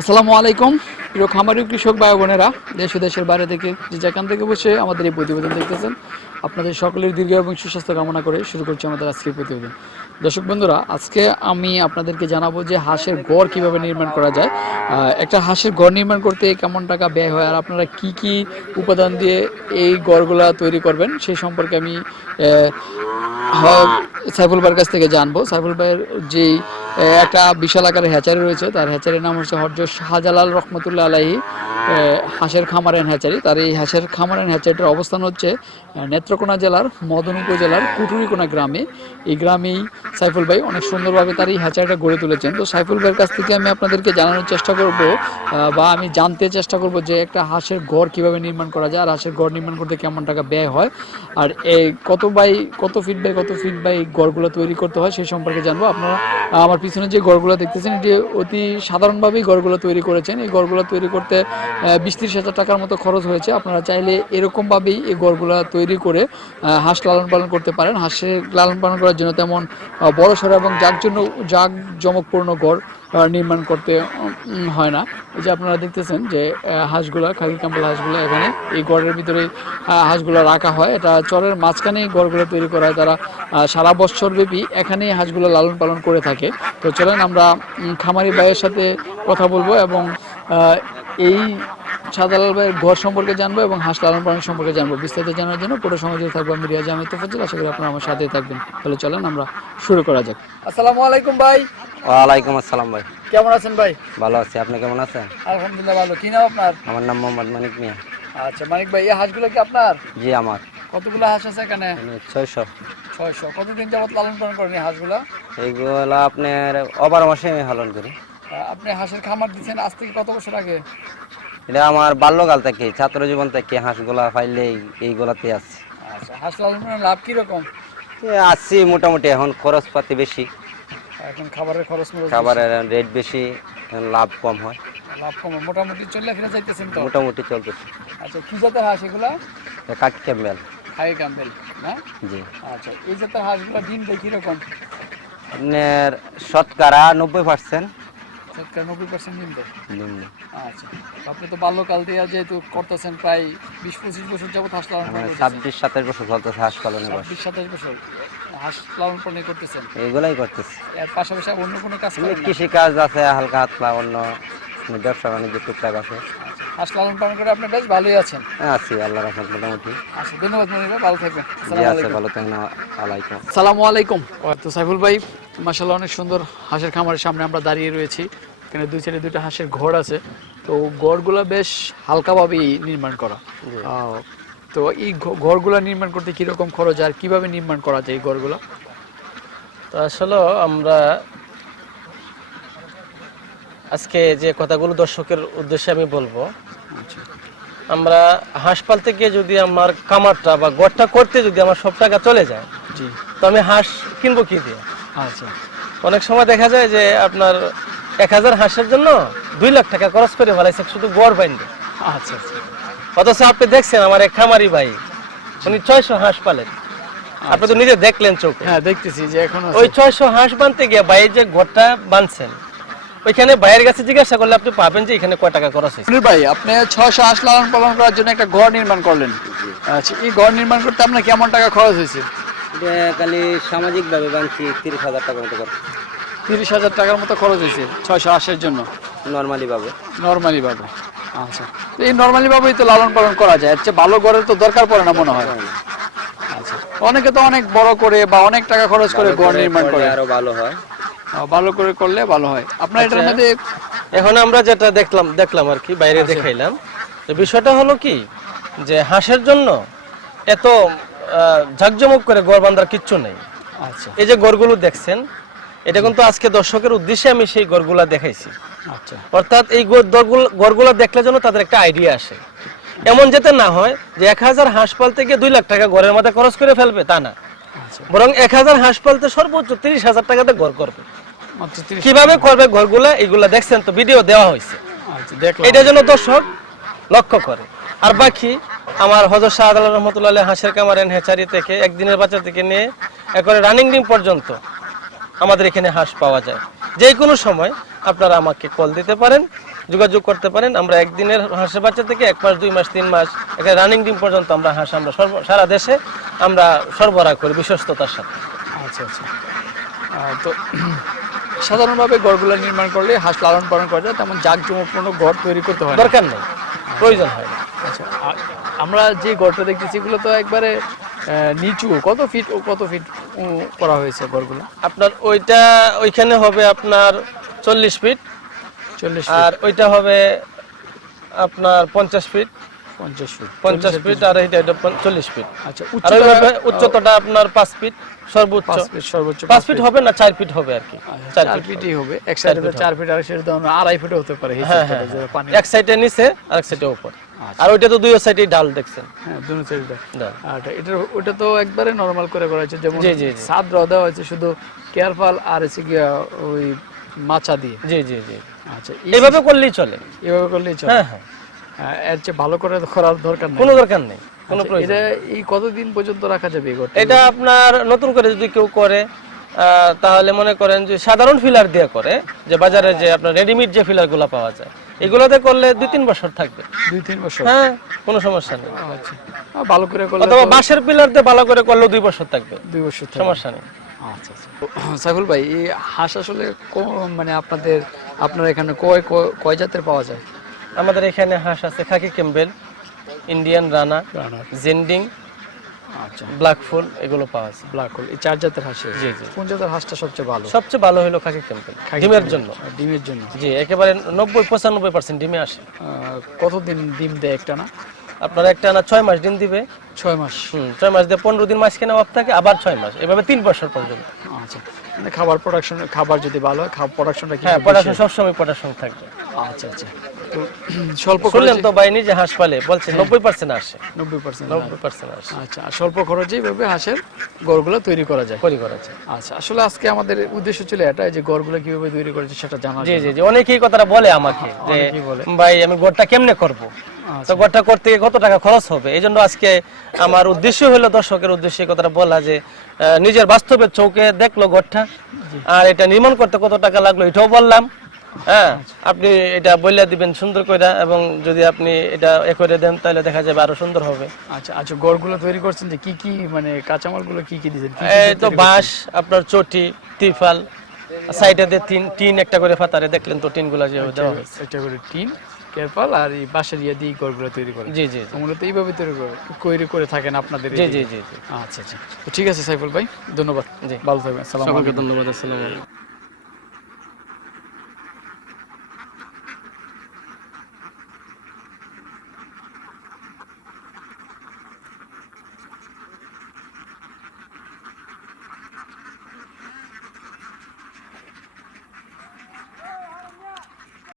আসসালামু আলাইকুম। প্রিয় খামারি কৃষক ভাই বোনেরা, দেশ দেশের বাইরে থেকে যে যেখান থেকে বসে আমাদের এই প্রতিবেদন দেখতেছেন আপনাদের সকলের দীর্ঘ এবং সুস্বাস্থ্য কামনা করে শুরু করছি আমাদের আজকের প্রতিবেদন। দর্শক বন্ধুরা, আজকে আমি আপনাদেরকে জানাব যে হাঁসের গড় কীভাবে নির্মাণ করা যায়। একটা হাঁসের গড় নির্মাণ করতে কেমন টাকা ব্যয় হয় আর আপনারা কি কি উপাদান দিয়ে এই গড়গুলা তৈরি করবেন সেই সম্পর্কে আমি সাইফুল ভাইয়ের কাছ থেকে জানব। সাইফুল ভাইয়ের যেই একটা বিশাল আকারের হ্যাচারি রয়েছে, তার হ্যাচারির নাম হচ্ছে হরজ শাহজালাল রহমতুল্লাহ আলাহি হাঁসের খামারেন হ্যাচারি। তার এই হাঁসের খামারেন হ্যাচারিটার অবস্থান হচ্ছে নেত্রকোনা জেলার মদন উপজেলার কুটুরিকোনা গ্রামে। এই গ্রামেই সাইফুল ভাই অনেক সুন্দরভাবে তার এই হ্যাচারিটা গড়ে তুলেছেন। তো সাইফুল ভাইয়ের কাছ থেকে আমি আপনাদেরকে জানানোর চেষ্টা করব বা আমি জানতে চেষ্টা করব যে একটা হাঁসের গড় কীভাবে নির্মাণ করা যায়, আর হাঁসের গড় নির্মাণ করতে কেমন টাকা ব্যয় হয়, আর এই কত বাই, কত ফিট বাই, কত ফিট বাই গড়গুলো তৈরি করতে হয় সেই সম্পর্কে জানব। আপনারা, আমার পিছনে যে গড়গুলো দেখতেছেন, এটি অতি সাধারণভাবেই গড়গুলো তৈরি করেছেন। এই গড়গুলো তৈরি করতে বিশ ত্রিশ হাজার টাকার মতো খরচ হয়েছে। আপনারা চাইলে এরকমভাবেই এই গড়গুলো তৈরি করে হাঁস লালন পালন করতে পারেন। হাঁসের লালন পালন করার জন্য তেমন আহ, বড় সড়ো এবং যার জন্য জাক জমকপূর্ণ গড় নির্মাণ করতে হয় না। এই যে আপনারা দেখতেছেন যে হাঁসগুলা খাকি কাম্পাল হাঁসগুলো এখানে এই গড়ের ভিতরে হাঁসগুলো রাখা হয়। এটা চরের মাঝখানেই গড়গুলো তৈরি করা হয়। তারা সারা বছর ব্যাপী এখানেই হাঁসগুলো লালন পালন করে থাকে। তো চলেন আমরা খামারি ভাইয়ের সাথে কথা বলব এবং এই সাদালাল ভাইয়ের ঘর সম্পর্কে জানব এবং হাঁস লালন পালন সম্পর্কে জানব। বিস্তারিত জানার জন্য পুরো সময় জুড়ে থাকব আমি রিয়াজ আহমেদ তোফাজ্জল। আশা করি আপনারা আমার সাথেই থাকবেন। তাহলে চলেন আমরা শুরু করা যাক। আসসালামু আলাইকুম ভাই। ওয়ালাইকুম আসসালাম ভাই। কেমন আছেন ভাই? ভালো আছি। আপনি কেমন আছেন? আলহামদুলিল্লাহ ভালো। কি নাম আপনার? আমার নাম মোহাম্মদ মানিক মিয়া। আচ্ছা মানিক ভাই এই হাঁসগুলো কি আপনার? জি আমার। কতগুলো হাঁস আছে এখানে? ছয়শো। ছয়শো। কতদিন যাবত লালন পালন করেন এই হাঁসগুলো? এইগুলো আপনার অবার মাসে আমি পালন করি। আপনি হাঁসের খামার দিচ্ছেন আজ থেকে কত বছর আগে? এটা আমার বাল্যকাল থেকে ছাত্র জীবন থেকে হাঁসগুলা পাইলে এইগুলাতে আছি। আচ্ছা হাঁস লালন পালনের লাভ কীরকম? আছি মোটামুটি এখন খরচপাতি বেশি। এখন খাবারের খরচ মরচ খাবারের রেট বেশি এখন লাভ কম হয়। লাভ কম মোটামুটি চলে ফিরে যাইতেছেন তো? মোটামুটি চলতেছে। আচ্ছা কি জাতের হাঁস এগুলা? কাকি ক্যাম্বেল। খাই ক্যাম্পেল না? জি। আচ্ছা এই জাতের হাঁসগুলো ডিম দেয় কীরকম? আপনার শতকরা নব্বই পার্সেন্ট। শতকরা নব্বই পার্সেন্ট ডিম দেয় আচ্ছা আপনি তো বাল্যকাল দিয়ে যেহেতু করতেছেন প্রায় বিশ পঁচিশ বছর যাবত হাঁস লালন পালন করতেছেন। ছাব্বিশ সাতাশ বছর চলতেছে হাঁস পালনের বয়স ছাব্বিশ সাতাশ বছর হাঁস লালন পালন করতেছেন। এইগুলাই করতেছি। এর পাশাপাশি অন্য কোনো কাজ? কৃষি কাজ আছে হালকা হাতলা অন্য ব্যবসা বাণিজ্য টুকটাক আছে। হাঁস লালন পালন করে আপনি বেশ ভালোই আছেন। হ্যাঁ, আছি আল্লাহ রহমত মোটামুটি। আচ্ছা ধন্যবাদ মনির ভালো থাকবেন। ভালো থাকেন আলাইকুম। সালামু আলাইকুম। তো সাইফুল ভাই মাসাল্লাহ অনেক সুন্দর হাঁসের খামারের সামনে আমরা দাঁড়িয়ে রয়েছি। এখানে দুই সাইডে দুইটা হাঁসের ঘর আছে। তো ঘরগুলো বেশ হালকাভাবেই নির্মাণ করা। তো এই ঘরগুলো নির্মাণ করতে কীরকম খরচ আর কীভাবে নির্মাণ করা যায় এই ঘরগুলো? তো আসলে আমরা আজকে যে কথাগুলো দর্শকের উদ্দেশ্যে আমি বলব আচ্ছা। আমরা হাঁস পালতে গিয়ে যদি আমার কামারটা বা গড়টা করতে যদি আমার সব টাকা চলে যায় তো আমি হাঁস কিনবো কি দিয়ে? আচ্ছা। অনেক সময় দেখা যায় যে আপনার এক হাজার হাঁসের জন্য দুই লাখ টাকা খরচ করে ফেলাইছে শুধু গড় বাইন্ডে আচ্ছা আচ্ছা। অথচ আপনি দেখছেন আমার এক খামারি ভাই উনি ছয়শো হাঁস পালেন আপনি তো নিজে দেখলেন চোখে। হ্যাঁ দেখতেছি যে এখন ওই ছয়শো হাঁস বানতে গিয়ে বাইরে যে ঘরটা বানছেন ওইখানে বাইরের কাছে জিজ্ঞাসা করলে আপনি পাবেন যে এখানে কয় টাকা খরচ হয়েছে। ভাই আপনি ছয়শো হাঁস লালন পালন করার জন্য একটা ঘর নির্মাণ করলেন। আচ্ছা এই ঘর নির্মাণ করতে আপনার কেমন টাকা খরচ হয়েছে? এটা খালি সামাজিকভাবে বানছি তিরিশ হাজার টাকা মতো করে তিরিশ হাজার টাকার মতো খরচ হয়েছে ছয়শো হাঁসের জন্য? নর্মালি ভাবে নর্মালি ভাবে আচ্ছা এই নর্মালি ভাবেই তো লালন পালন করা যায় চেয়ে ভালো ঘরের তো দরকার পড়ে না মনে হয়? আচ্ছা। অনেকে তো অনেক বড় করে বা অনেক টাকা খরচ করে ঘর নির্মাণ করে। আরও ভালো হয়। ভালো করে করলে ভালো হয়। আপনার এটার আচ্ছা। মধ্যে এখন আমরা যেটা দেখলাম দেখলাম আর কি বাইরে দেখাইলাম। তো বিষয়টা হলো কি যে হাঁসের জন্য এত ঝাঁকজমক করে গড় বান্ধার কিচ্ছু নেই। আচ্ছা। এই যে গড়গুলো দেখছেন এটা কিন্তু আজকে দর্শকের উদ্দেশ্যে আমি সেই গড়গুলা দেখাইছি। আচ্ছা। অর্থাৎ এই গড়গুলো দেখলে যেন তাদের একটা আইডিয়া আসে। এমন যাতে না হয় যে এক হাজার হাঁস পালতে গিয়ে দুই লাখ টাকা ঘরের মধ্যে খরচ করে ফেলবে তা না। আচ্ছা। বরং এক হাজার হাঁস পালতে সর্বোচ্চ তিরিশ হাজার টাকাতে ঘর করবে। কীভাবে করবে ঘরগুলা এইগুলা দেখছেন তো ভিডিও দেওয়া হয়েছে। আচ্ছা এটা যেন দর্শক লক্ষ্য করে। আর বাকি আমার হজর শাহ আদাল রহমতুল্লাহ হাঁসের কামারেন হেচারি থেকে একদিনের বাচ্চা থেকে নিয়ে একবারে রানিং ডিম পর্যন্ত আমাদের এখানে হাঁস পাওয়া যায়। যে কোনো সময় আপনারা আমাকে কল দিতে পারেন যোগাযোগ করতে পারেন। আমরা একদিনের হাঁসের বাচ্চা থেকে এক মাস দুই মাস তিন মাস একটা রানিং ডিম পর্যন্ত আমরা হাঁস আমরা সারা দেশে আমরা সরবরাহ করি বিশ্বস্ততার সাথে। আচ্ছা আচ্ছা। তো সাধারণভাবে ঘরগুলো নির্মাণ করলে হাঁস লালন পালন করা যায় তেমন জাঁকজমকপূর্ণ ঘর তৈরি করতে হয় দরকার নেই প্রয়োজন হয় আচ্ছা আমরা যে গর্ত দেখছি সেগুলো তো একবারে নিচু। কত ফিট ও কত ফিট করা হয়েছে গড়গুলো? আপনার ওইটা ওইখানে হবে আপনার চল্লিশ ফিট চল্লিশ আর ওইটা হবে আপনার পঞ্চাশ ফিট পঞ্চাশ ফিট পঞ্চাশ ফিট আর এটা পন- চল্লিশ ফিট আচ্ছা আর উচ্চতা ওইভাবে উচ্চতাটা আপনার পাঁচ ফিট সর্বোচ্চ। পাঁচ ফিট সর্বোচ্চ পাঁচ ফিট হবে না চার ফিট হবে আর কি। চার চার ফিট ফিটই হবে। এক সাইডে চার ফিট আর সেটা ধরুন আড়াই ফিট হতে পারে এই হ্যাঁ সিস্টেমে, হ্যাঁ যে পানি এক সাইডে নিচে আর এক সাইডে উপর। আচ্ছা। আর ওইটা তো দুই সাইডে ডাল দেখছেন। হ্যাঁ দুটো সাইডে আর এটা ওটা তো একবারে নরমাল করে করা হয়েছে যেমন দেওয়া শুধু কেয়ারফল আর গিয়া ওই মাচা দিয়ে। জি জি জি। আচ্ছা এইভাবে করলেই চলে। এভাবে করলেই চলে। হ্যাঁ হ্যাঁ হ্যাঁ, এর চেয়ে ভালো করে করার দরকার নেই। কোনো দরকার নেই কোনো আচ্ছা, প্রয়োজন এটা এই কতদিন পর্যন্ত রাখা যাবে এটা আপনার নতুন করে যদি কেউ করে তাহলে মনে করেন যে সাধারণ ফিলার দিয়ে করে যে বাজারে যে আপনার রেডিমেড যে ফিলারগুলা পাওয়া যায় এগুলোতে করলে দুই তিন বছর থাকবে। দুই তিন বছর? হ্যাঁ কোনো সমস্যা নেই। আচ্ছা। ভালো করে করলে অথবা বাঁশের পিলার দিয়ে ভালো করে করলেও দুই বছর থাকবে। দুই বছর সমস্যা নেই। আচ্ছা আচ্ছা। সাইফুল ভাই এই হাঁস আসলে মানে আপনাদের আপনার এখানে কয়- কয় জাতের পাওয়া যায়? আমাদের এখানে হাঁস আছে khaki Campbell Indian runner runner জেন্ডিং আচ্ছা। ব্ল্যাক ফুল এগুলো পাওয়া যায় ব্ল্যাক হোল এই চার জাতের হাঁসের জি, জি। কোন জাতের হাঁসটা সবচেয়ে ভালো? সবচেয়ে ভালো হলো খাকি ক্যাম্বেল খাকি ডিমের জন্য। ডিমের জন্য। জি একেবারে নব্বই পঁচানব্বই পার্সেন্ট ডিমে আসে। কতদিন ডিম দেয় একটা না? আপনার একটা না ছয় মাস ডিম দিবে। ছয় মাস। হুম ছয় মাস দিয়ে পনেরো দিন মাঝখানে অফ থাকে আবার ছয় মাস এভাবে তিন বছর পর্যন্ত। আচ্ছা মানে খাবার প্রোডাকশন খাবার যদি ভালো হয় প্রোডাকশনটা হ্যাঁ পড়াশোনা সবসময় পড়াশোনা থাকবে। আচ্ছা আচ্ছা। তো স্বল্প শুনলেন তো ভাই নিজে হাঁস পালে বলছে নব্বই পার্সেন্ট আসে। নব্বই পার্সেন্ট নব্বই পার্সেন্ট আসে। আচ্ছা স্বল্প খরচে এইভাবে হাঁসের গড়গুলো তৈরি করা যায়। করি করা যায়। আচ্ছা আসলে আজকে আমাদের উদ্দেশ্য ছিল এটাই যে গড়গুলো কীভাবে তৈরি করেছে সেটা জানা জি জি জি অনেকেই কথাটা বলে আমাকে যে ভাই আমি গোড়টা কেমনে করব? আচ্ছা। তো গোড়টা করতে কত টাকা খরচ হবে? এই জন্য আজকে আমার উদ্দেশ্য হলো দর্শকের উদ্দেশ্যে কথাটা বলা যে নিজের বাস্তবের চৌকে দেখল গোড়টা আর এটা নির্মাণ করতে কত টাকা লাগল এটাও বললাম। হ্যাঁ আপনি এটা দিবেন সুন্দর করে এবং যদি আপনি এটা এ করে দেন তাহলে দেখা যাবে আরও সুন্দর হবে। আচ্ছা আচ্ছা গড়গুলো তৈরি করছেন যে কি কি মানে কাঁচামালগুলো কি কি দিয়েছেন? এই তো বাঁশ আপনার চটি ত্রিফাল সাইডে দিয়ে তিন টিন একটা করে ফাতারে দেখলেন তো টিনগুলো যে দেওয়া হয়েছে। একটা করে টিন কেরপাল আর এই বাঁশের ইয়ে দিয়ে গড়গুলো তৈরি করেন। জি জি মূলত এইভাবে তৈরি করে তৈরি করে থাকেন আপনাদের জি জি জি জি। আচ্ছা আচ্ছা। ঠিক আছে সাইফুল ভাই ধন্যবাদ। জি। ভালো থাকবেন সালাম ধন্যবাদ আসসালামু আলাইকুম।